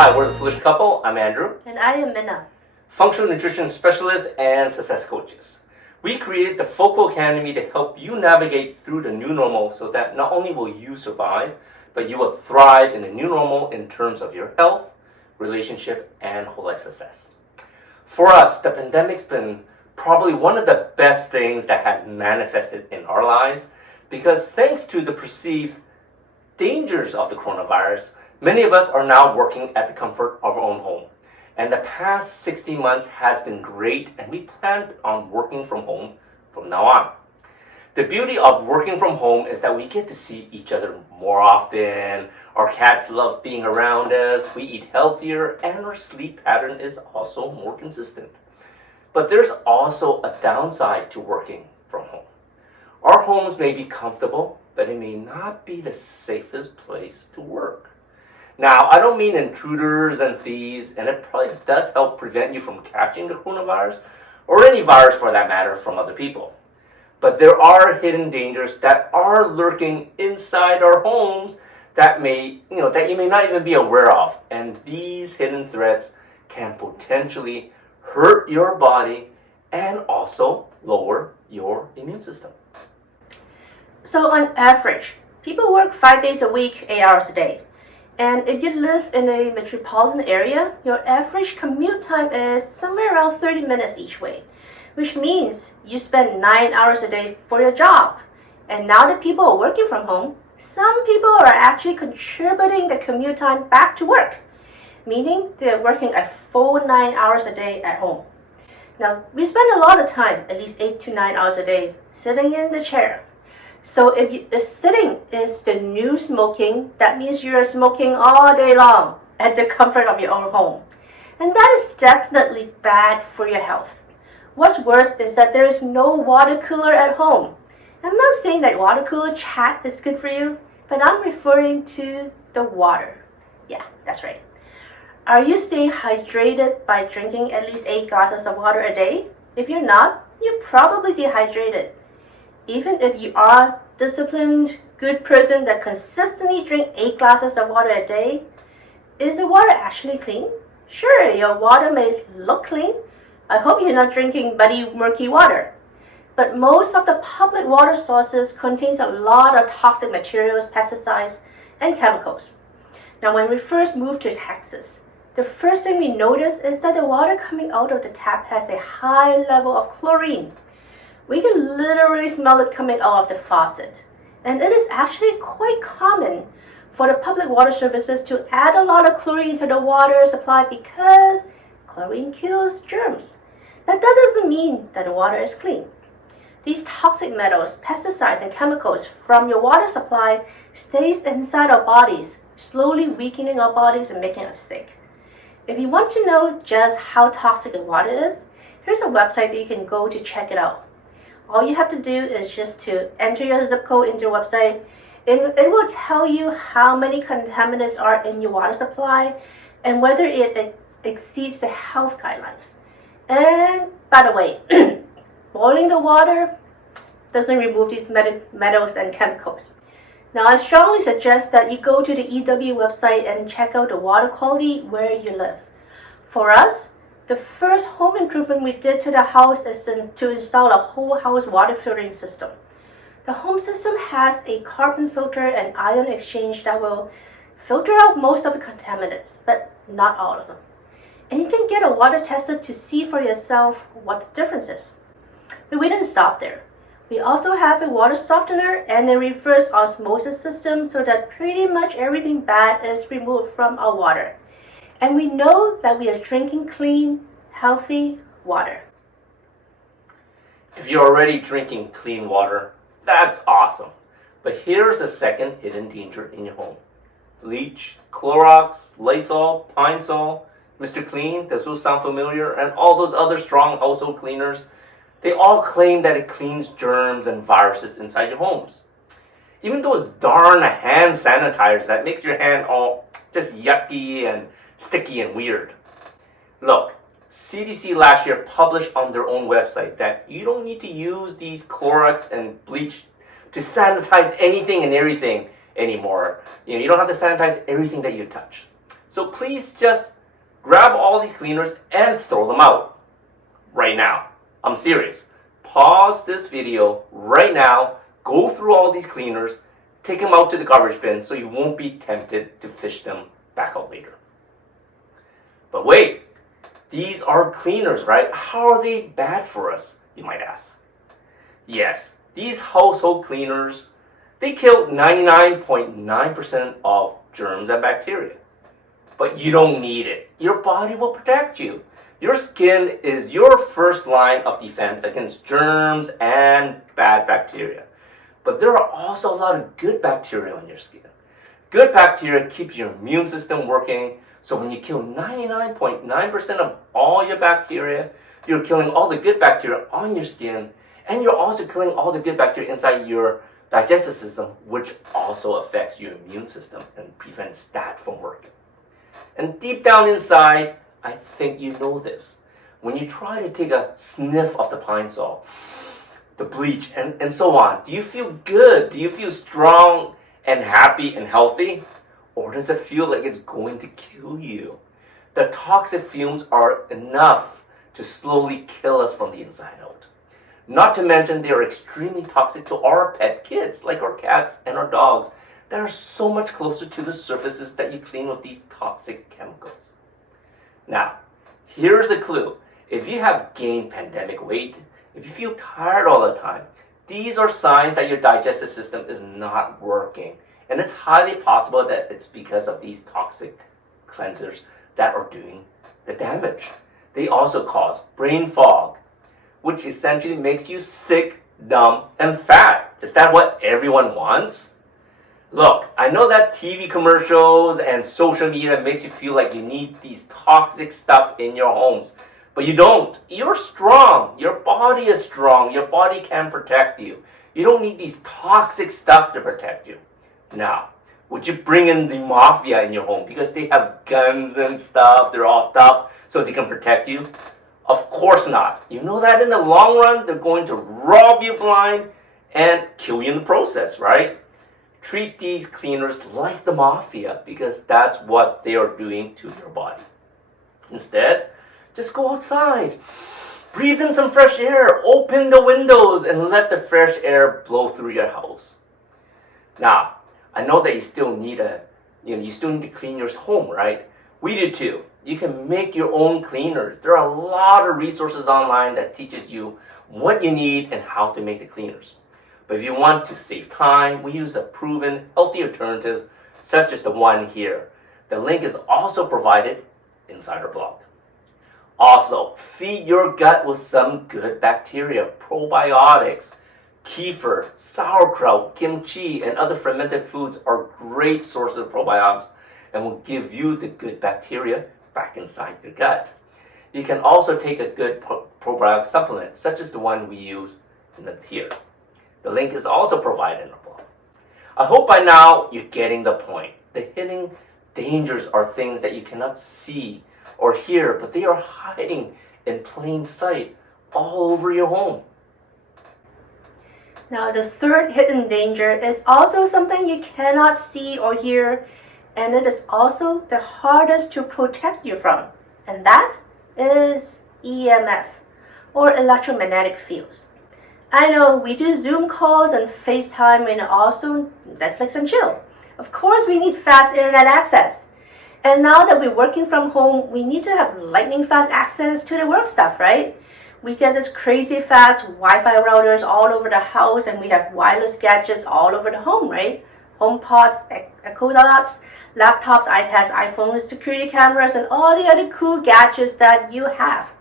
Hi, we're the Foolish Couple. I'm Andrew. And I am Minna. Functional nutrition specialists and success coaches. We created the Foco Academy to help you navigate through the new normal so that not only will you survive, but you will thrive in the new normal in terms of your health, relationship, and whole life success. For us, the pandemic's been probably one of the best things that has manifested in our lives because thanks to the perceived dangers of the coronavirus, many of us are now working at the comfort of our own home. And the past 60 months has been great, and we plan on working from home from now on. The beauty of working from home is that we get to see each other more often. Our cats love being around us, we eat healthier, and our sleep pattern is also more consistent. But there's also a downside to working from home. Our homes may be comfortable, but it may not be the safest place to work. Now, I don't mean intruders and thieves, and it probably does help prevent you from catching the coronavirus, or any virus for that matter, from other people. But there are hidden dangers that are lurking inside our homes that you may not even be aware of. And these hidden threats can potentially hurt your body and also lower your immune system. So on average, people work 5 days a week, 8 hours a day. And if you live in a metropolitan area, your average commute time is somewhere around 30 minutes each way, which means you spend 9 hours a day for your job. And now that people are working from home, some people are actually contributing the commute time back to work, meaning they're working a full 9 hours a day at home. Now, we spend a lot of time, at least 8 to 9 hours a day, sitting in the chair. So if sitting is the new smoking, that means you're smoking all day long at the comfort of your own home. And that is definitely bad for your health. What's worse is that there is no water cooler at home. I'm not saying that water cooler chat is good for you, but I'm referring to the water. Yeah, that's right. Are you staying hydrated by drinking at least 8 glasses of water a day? If you're not, you're probably dehydrated. Even if you are disciplined, good person that consistently drink 8 glasses of water a day, is the water actually clean? Sure, your water may look clean. I hope you're not drinking muddy, murky water. But most of the public water sources contains a lot of toxic materials, pesticides, and chemicals. Now, when we first moved to Texas, the first thing we noticed is that the water coming out of the tap has a high level of chlorine. We can literally smell it coming out of the faucet. And it is actually quite common for the public water services to add a lot of chlorine to the water supply because chlorine kills germs. But that doesn't mean that the water is clean. These toxic metals, pesticides, and chemicals from your water supply stays inside our bodies, slowly weakening our bodies and making us sick. If you want to know just how toxic the water is, here's a website that you can go to check it out. All you have to do is just to enter your zip code into your website. It will tell you how many contaminants are in your water supply and whether it exceeds the health guidelines. And by the way, boiling the water doesn't remove these metals and chemicals. Now, I strongly suggest that you go to the EW website and check out the water quality where you live. For us, the first home improvement we did to the house is to install a whole house water filtering system. The home system has a carbon filter and ion exchange that will filter out most of the contaminants, but not all of them. And you can get a water tester to see for yourself what the difference is. But we didn't stop there. We also have a water softener and a reverse osmosis system so that pretty much everything bad is removed from our water. And we know that we are drinking clean, healthy water. If you're already drinking clean water, that's awesome. But here's a second hidden danger in your home. Bleach, Clorox, Lysol, Pine Sol, Mr. Clean, does those sound familiar? And all those other strong household cleaners, they all claim that it cleans germs and viruses inside your homes. Even those darn hand sanitizers that makes your hand all just yucky and sticky and weird. Look, CDC last year published on their own website that you don't need to use these Clorox and bleach to sanitize anything and everything anymore. You don't have to sanitize everything that you touch. So please just grab all these cleaners and throw them out right now. I'm serious. Pause this video right now, go through all these cleaners, take them out to the garbage bin so you won't be tempted to fish them back out later. But wait, these are cleaners, right? How are they bad for us, you might ask? Yes, these household cleaners, they kill 99.9% of germs and bacteria. But you don't need it. Your body will protect you. Your skin is your first line of defense against germs and bad bacteria. But there are also a lot of good bacteria on your skin. Good bacteria keeps your immune system working, so when you kill 99.9% of all your bacteria, you're killing all the good bacteria on your skin, and you're also killing all the good bacteria inside your digestive system, which also affects your immune system and prevents that from working. And deep down inside, I think you know this. When you try to take a sniff of the pine sol, the bleach, and so on, do you feel good? Do you feel strong and happy and healthy? Or does it feel like it's going to kill you? The toxic fumes are enough to slowly kill us from the inside out. Not to mention they are extremely toxic to our pet kids, like our cats and our dogs, that are so much closer to the surfaces that you clean with these toxic chemicals. Now, here's a clue. If you have gained pandemic weight, if you feel tired all the time, these are signs that your digestive system is not working. And it's highly possible that it's because of these toxic cleansers that are doing the damage. They also cause brain fog, which essentially makes you sick, dumb, and fat. Is that what everyone wants? Look, I know that TV commercials and social media makes you feel like you need these toxic stuff in your homes. But you don't. You're strong. Your body is strong. Your body can protect you. You don't need these toxic stuff to protect you. Now, would you bring in the mafia in your home because they have guns and stuff, they're all tough, so they can protect you? Of course not. You know that in the long run, they're going to rob you blind and kill you in the process, right? Treat these cleaners like the mafia because that's what they are doing to your body. Instead, just go outside. Breathe in some fresh air. Open the windows and let the fresh air blow through your house. Now, I know that you still need to clean your home, right? We do too. You can make your own cleaners. There are a lot of resources online that teaches you what you need and how to make the cleaners. But if you want to save time, we use a proven, healthy alternative such as the one here. The link is also provided inside our blog. Also, feed your gut with some good bacteria, probiotics. Kefir, sauerkraut, kimchi, and other fermented foods are great sources of probiotics and will give you the good bacteria back inside your gut. You can also take a good probiotic supplement, such as the one we use here. The link is also provided in the blog. I hope by now you're getting the point. The hidden dangers are things that you cannot see or hear, but they are hiding in plain sight all over your home. Now, the third hidden danger is also something you cannot see or hear, and it is also the hardest to protect you from, and that is EMF, or electromagnetic fields. I know we do Zoom calls and FaceTime and also Netflix and chill. Of course, we need fast internet access. And now that we're working from home, we need to have lightning fast access to the work stuff, right? We get this crazy fast Wi-Fi routers all over the house, and we have wireless gadgets all over the home, right? HomePods, Echo Dots, laptops, iPads, iPhones, security cameras, and all the other cool gadgets that you have.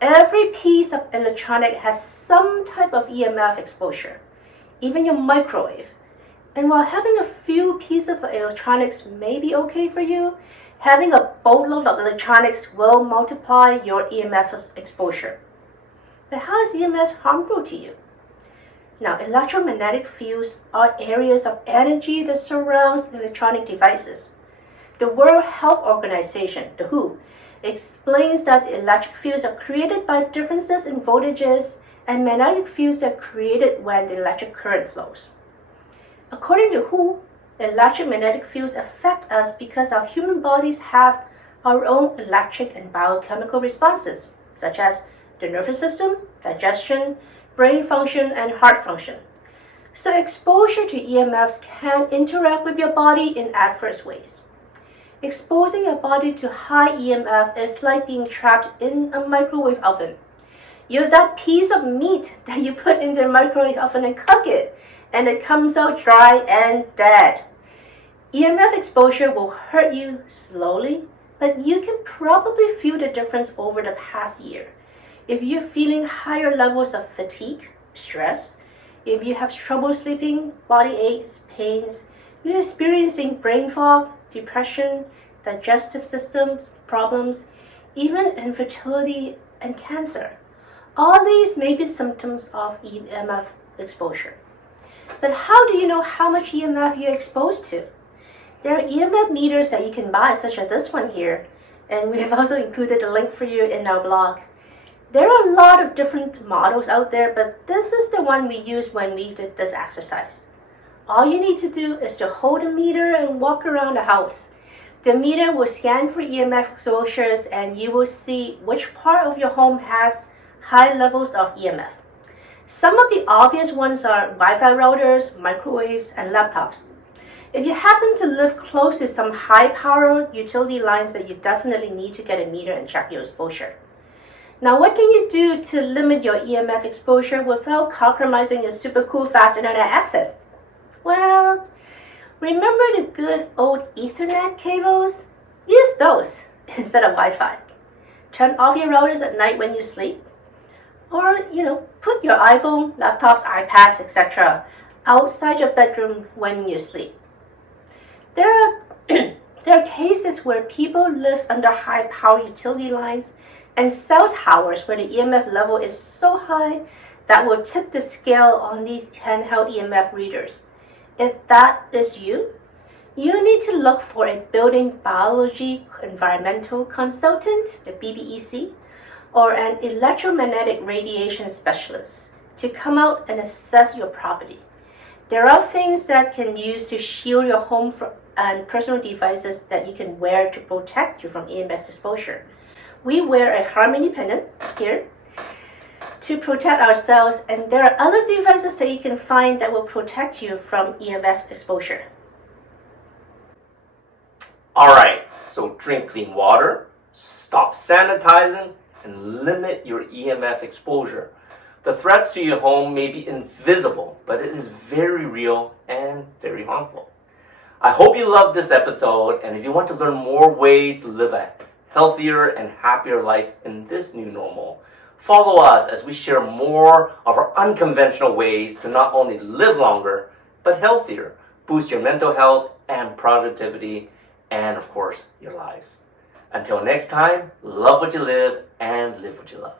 Every piece of electronic has some type of EMF exposure, even your microwave. And while having a few pieces of electronics may be okay for you, having a boatload of electronics will multiply your EMF exposure. But how is EMF harmful to you? Now, electromagnetic fields are areas of energy that surrounds electronic devices. The World Health Organization, the WHO, explains that electric fields are created by differences in voltages, and magnetic fields are created when the electric current flows. According to WHO, Electromagnetic fields affect us because our human bodies have our own electric and biochemical responses, such as the nervous system, digestion, brain function, and heart function. So exposure to EMFs can interact with your body in adverse ways. Exposing your body to high EMF is like being trapped in a microwave oven. You're that piece of meat that you put in the microwave oven and cook it, and it comes out dry and dead. EMF exposure will hurt you slowly, but you can probably feel the difference over the past year. If you're feeling higher levels of fatigue, stress, if you have trouble sleeping, body aches, pains, you're experiencing brain fog, depression, digestive system problems, even infertility and cancer. All these may be symptoms of EMF exposure. But how do you know how much EMF you're exposed to? There are EMF meters that you can buy, such as this one here, and we have also included a link for you in our blog. There are a lot of different models out there, but this is the one we used when we did this exercise. All you need to do is to hold a meter and walk around the house. The meter will scan for EMF exposures, and you will see which part of your home has high levels of EMF. Some of the obvious ones are Wi-Fi routers, microwaves, and laptops. If you happen to live close to some high-power utility lines, then you definitely need to get a meter and check your exposure. Now, what can you do to limit your EMF exposure without compromising your super cool fast internet access? Well, remember the good old Ethernet cables? Use those instead of Wi-Fi. Turn off your routers at night when you sleep. Or, put your iPhone, laptops, iPads, etc. outside your bedroom when you sleep. There are cases where people live under high power utility lines and cell towers where the EMF level is so high that will tip the scale on these handheld EMF readers. If that is you, you need to look for a building biology environmental consultant, the BBEC, or an electromagnetic radiation specialist to come out and assess your property. There are things that can use to shield your home and personal devices that you can wear to protect you from EMF exposure. We wear a harmony pendant here to protect ourselves, and there are other devices that you can find that will protect you from EMF exposure. Alright, so drink clean water, stop sanitizing, and limit your EMF exposure. The threats to your home may be invisible, but it is very real and very harmful. I hope you loved this episode, and if you want to learn more ways to live a healthier and happier life in this new normal, follow us as we share more of our unconventional ways to not only live longer, but healthier, boost your mental health and productivity, and of course, your lives. Until next time, love what you live and live what you love.